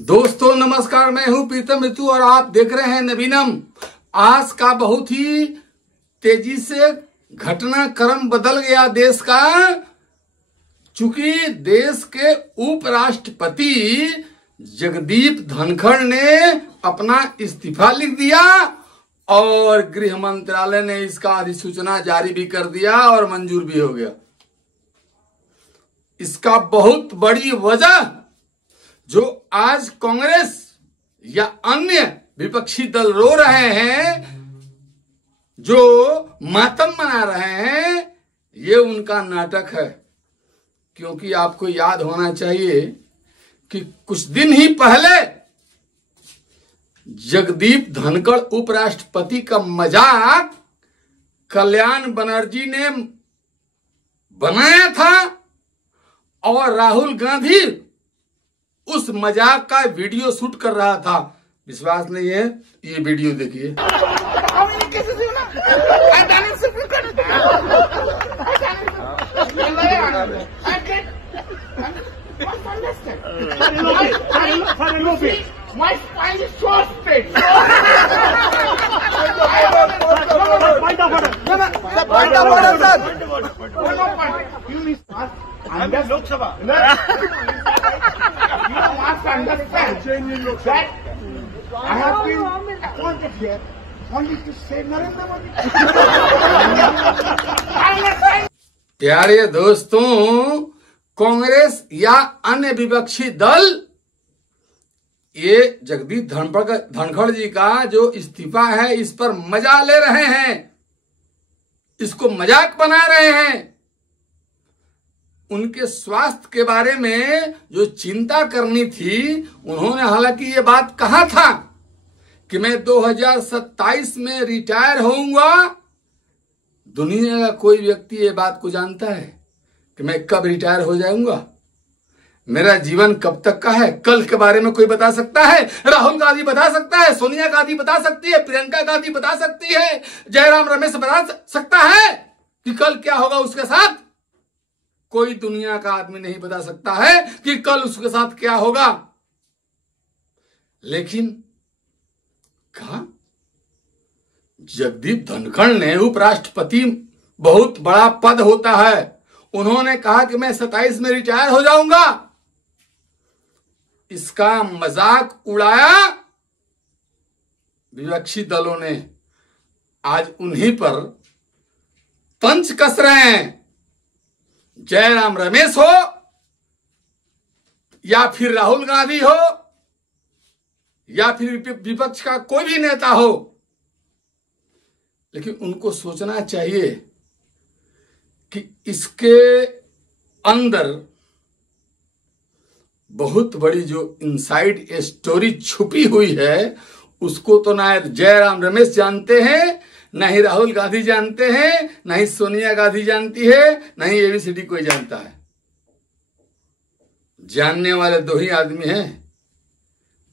दोस्तों नमस्कार, मैं हूं प्रीतम ऋतु और आप देख रहे हैं नवीनम। आज का बहुत ही तेजी से घटनाक्रम बदल गया देश का, चूंकि देश के उपराष्ट्रपति जगदीप धनखड़ ने अपना इस्तीफा लिख दिया और गृह मंत्रालय ने इसका अधिसूचना जारी भी कर दिया और मंजूर भी हो गया। इसका बहुत बड़ी वजह जो आज कांग्रेस या अन्य विपक्षी दल रो रहे हैं, जो मातम मना रहे हैं, ये उनका नाटक है। क्योंकि आपको याद होना चाहिए कि कुछ दिन ही पहले जगदीप धनखड़ उपराष्ट्रपति का मजाक कल्याण बनर्जी ने बनाया था और राहुल गांधी उस मजाक का वीडियो शूट कर रहा था। विश्वास नहीं है, ये वीडियो देखिए। Lok Sabha you must understand that I have been appointed here only to say Narendra Modi. प्यारे दोस्तों, कांग्रेस या अन्य विपक्षी दल ये जगदीप धनखड़ जी का जो इस्तीफा है इस पर मजा ले रहे हैं, इसको मजाक बना रहे हैं। उनके स्वास्थ्य के बारे में जो चिंता करनी थी, उन्होंने हालांकि ये बात कहा था कि मैं 2027 में रिटायर होऊंगा। दुनिया का कोई व्यक्ति ये बात को जानता है कि मैं कब रिटायर हो जाऊंगा? मेरा जीवन कब तक का है? कल के बारे में कोई बता सकता है? राहुल गांधी बता सकता है, सोनिया गांधी बता सकती है, प्रियंका गांधी बता सकती है, जयराम रमेश बता सकता है कि कल क्या होगा उसके साथ? कोई दुनिया का आदमी नहीं बता सकता है कि कल उसके साथ क्या होगा। लेकिन कहा जगदीप धनखड़ ने, उपराष्ट्रपति बहुत बड़ा पद होता है, उन्होंने कहा कि मैं 27 में रिटायर हो जाऊंगा। इसका मजाक उड़ाया विपक्षी दलों ने। आज उन्हीं पर तंज कस रहे हैं। जयराम रमेश हो या फिर राहुल गांधी हो या फिर विपक्ष का कोई भी नेता हो, लेकिन उनको सोचना चाहिए कि इसके अंदर बहुत बड़ी जो इनसाइड स्टोरी छुपी हुई है, उसको तो ना जयराम रमेश जानते हैं, ना ही राहुल गांधी जानते हैं, ना ही सोनिया गांधी जानती है, ना ही एबीसीडी कोई जानता है। जानने वाले दो ही आदमी हैं,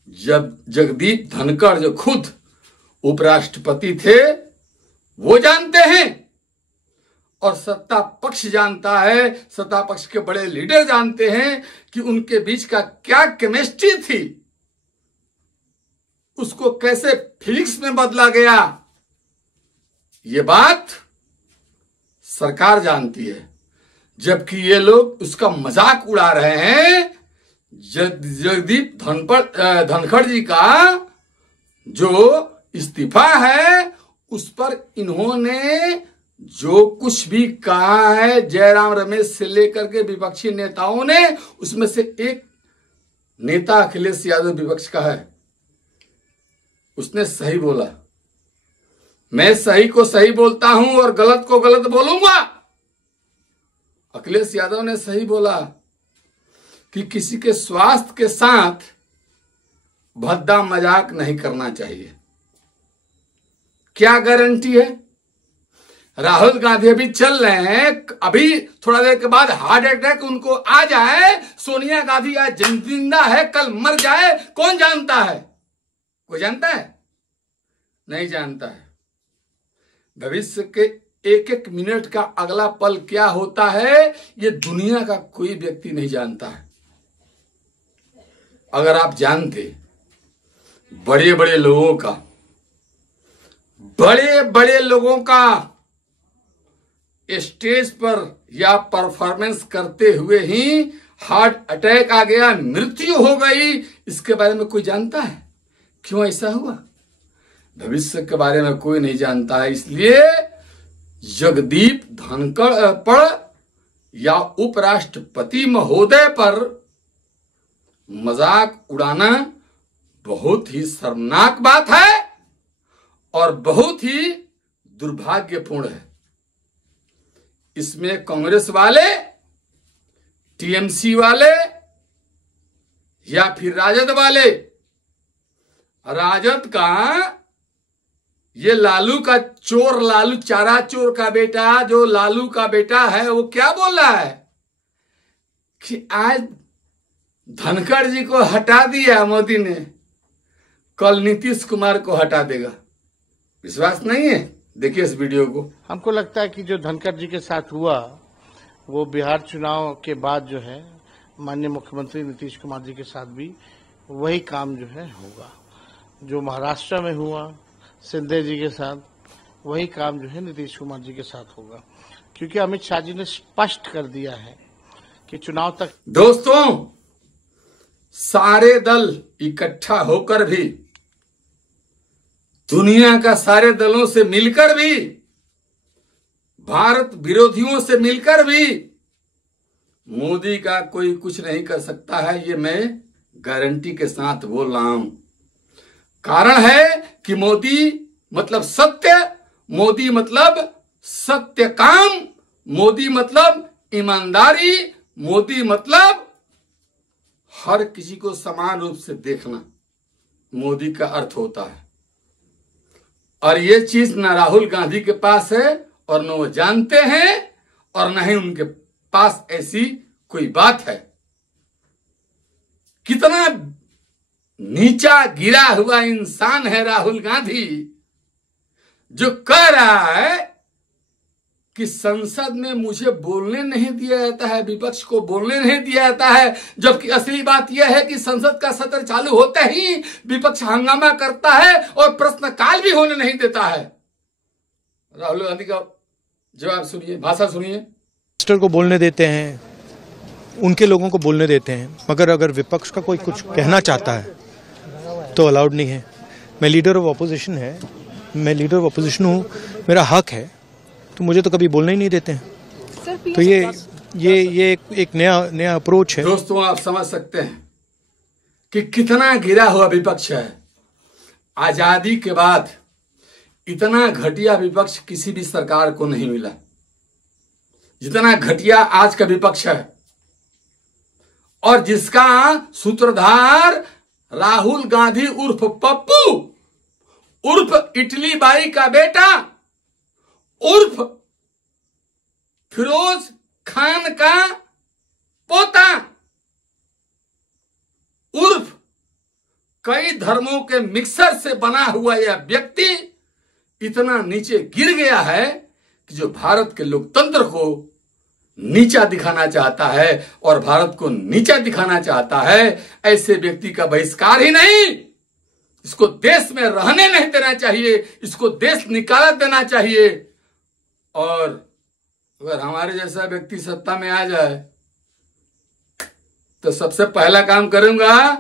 जब जगदीप धनखड़ जो खुद उपराष्ट्रपति थे वो जानते हैं, और सत्ता पक्ष जानता है, सत्ता पक्ष के बड़े लीडर जानते हैं कि उनके बीच का क्या केमिस्ट्री थी, उसको कैसे फिजिक्स में बदला गया। ये बात सरकार जानती है, जबकि ये लोग उसका मजाक उड़ा रहे हैं। जगदीप धनखड़ जी का जो इस्तीफा है उस पर इन्होंने जो कुछ भी कहा है, जयराम रमेश से लेकर के विपक्षी नेताओं ने, उसमें से एक नेता अखिलेश यादव विपक्ष का है, उसने सही बोला। मैं सही को सही बोलता हूं और गलत को गलत बोलूंगा। अखिलेश यादव ने सही बोला कि किसी के स्वास्थ्य के साथ भद्दा मजाक नहीं करना चाहिए। क्या गारंटी है? राहुल गांधी अभी चल रहे हैं, अभी थोड़ा देर के बाद हार्ट अटैक उनको आ जाए, सोनिया गांधी आज जिंदा है, कल मर जाए, कौन जानता है? कोई जानता है? नहीं जानता है। भविष्य के एक एक मिनट का अगला पल क्या होता है, ये दुनिया का कोई व्यक्ति नहीं जानता है। अगर आप जानते बड़े बड़े लोगों का स्टेज पर या परफॉर्मेंस करते हुए ही हार्ट अटैक आ गया, मृत्यु हो गई, इसके बारे में कोई जानता है क्यों ऐसा हुआ? भविष्य के बारे में कोई नहीं जानता है। इसलिए जगदीप धनखड़ या उपराष्ट्रपति महोदय पर मजाक उड़ाना बहुत ही शर्मनाक बात है और बहुत ही दुर्भाग्यपूर्ण है। इसमें कांग्रेस वाले, टीएमसी वाले या फिर राजद वाले, राजद का ये लालू का चोर, लालू चारा चोर का बेटा, जो लालू का बेटा है, वो क्या बोल रहा है कि आज धनखड़ जी को हटा दिया मोदी ने, कल नीतीश कुमार को हटा देगा। विश्वास नहीं है? देखिए इस वीडियो को। हमको लगता है कि जो धनखड़ जी के साथ हुआ वो बिहार चुनाव के बाद जो है माननीय मुख्यमंत्री नीतीश कुमार जी के साथ भी वही काम जो है होगा। जो महाराष्ट्र में हुआ सिंधे जी के साथ, वही काम जो है नीतीश कुमार जी के साथ होगा, क्योंकि अमित शाह जी ने स्पष्ट कर दिया है कि चुनाव तक। दोस्तों, सारे दल इकट्ठा होकर भी, दुनिया का सारे दलों से मिलकर भी, भारत विरोधियों से मिलकर भी मोदी का कोई कुछ नहीं कर सकता है। ये मैं गारंटी के साथ बोल रहा हूं। कारण है कि मोदी मतलब सत्य, मोदी मतलब सत्य काम, मोदी मतलब ईमानदारी, मोदी मतलब हर किसी को समान रूप से देखना, मोदी का अर्थ होता है। और ये चीज ना राहुल गांधी के पास है और न वो जानते हैं और न ही उनके पास ऐसी कोई बात है। कितना नीचा गिरा हुआ इंसान है राहुल गांधी, जो कह रहा है कि संसद में मुझे बोलने नहीं दिया जाता है, विपक्ष को बोलने नहीं दिया जाता है, जबकि असली बात यह है कि संसद का सत्र चालू होते ही विपक्ष हंगामा करता है और प्रश्नकाल भी होने नहीं देता है। राहुल गांधी का जवाब सुनिए, भाषा सुनिए। मिनिस्टर को बोलने देते हैं, उनके लोगों को बोलने देते हैं, मगर अगर विपक्ष का कोई कुछ कहना चाहता है तो अलाउड नहीं है। मैं लीडर ऑफ अपोजिशन है, मैं लीडर ऑफ अपोजिशन हूँ, मेरा हक है, तो मुझे तो कभी बोलने ही नहीं देते हैं। तो ये एक नया अप्रोच है। दोस्तों, आप समझ सकते हैं कि कितना गिरा हुआ विपक्ष है। आजादी के बाद इतना घटिया विपक्ष किसी भी सरकार को नहीं मिला जितना घटिया आज का विपक्ष है, और जिसका सूत्रधार राहुल गांधी उर्फ पप्पू उर्फ इटली बाई का बेटा उर्फ फिरोज खान का पोता उर्फ कई धर्मों के मिक्सर से बना हुआ यह व्यक्ति इतना नीचे गिर गया है कि जो भारत के लोकतंत्र को नीचा दिखाना चाहता है और भारत को नीचा दिखाना चाहता है, ऐसे व्यक्ति का बहिष्कार ही नहीं, इसको देश में रहने नहीं देना चाहिए, इसको देश निकाल देना चाहिए। और अगर हमारे जैसा व्यक्ति सत्ता में आ जाए तो सबसे पहला काम करूंगा,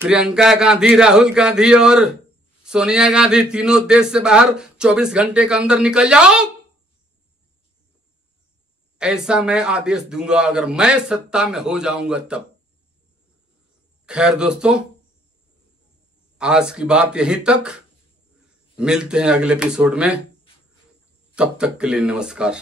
प्रियंका गांधी, राहुल गांधी और सोनिया गांधी तीनों देश से बाहर 24 घंटे के अंदर निकल जाओ, ऐसा मैं आदेश दूंगा अगर मैं सत्ता में हो जाऊंगा तब। खैर दोस्तों, आज की बात यहीं तक, मिलते हैं अगले एपिसोड में, तब तक के लिए नमस्कार।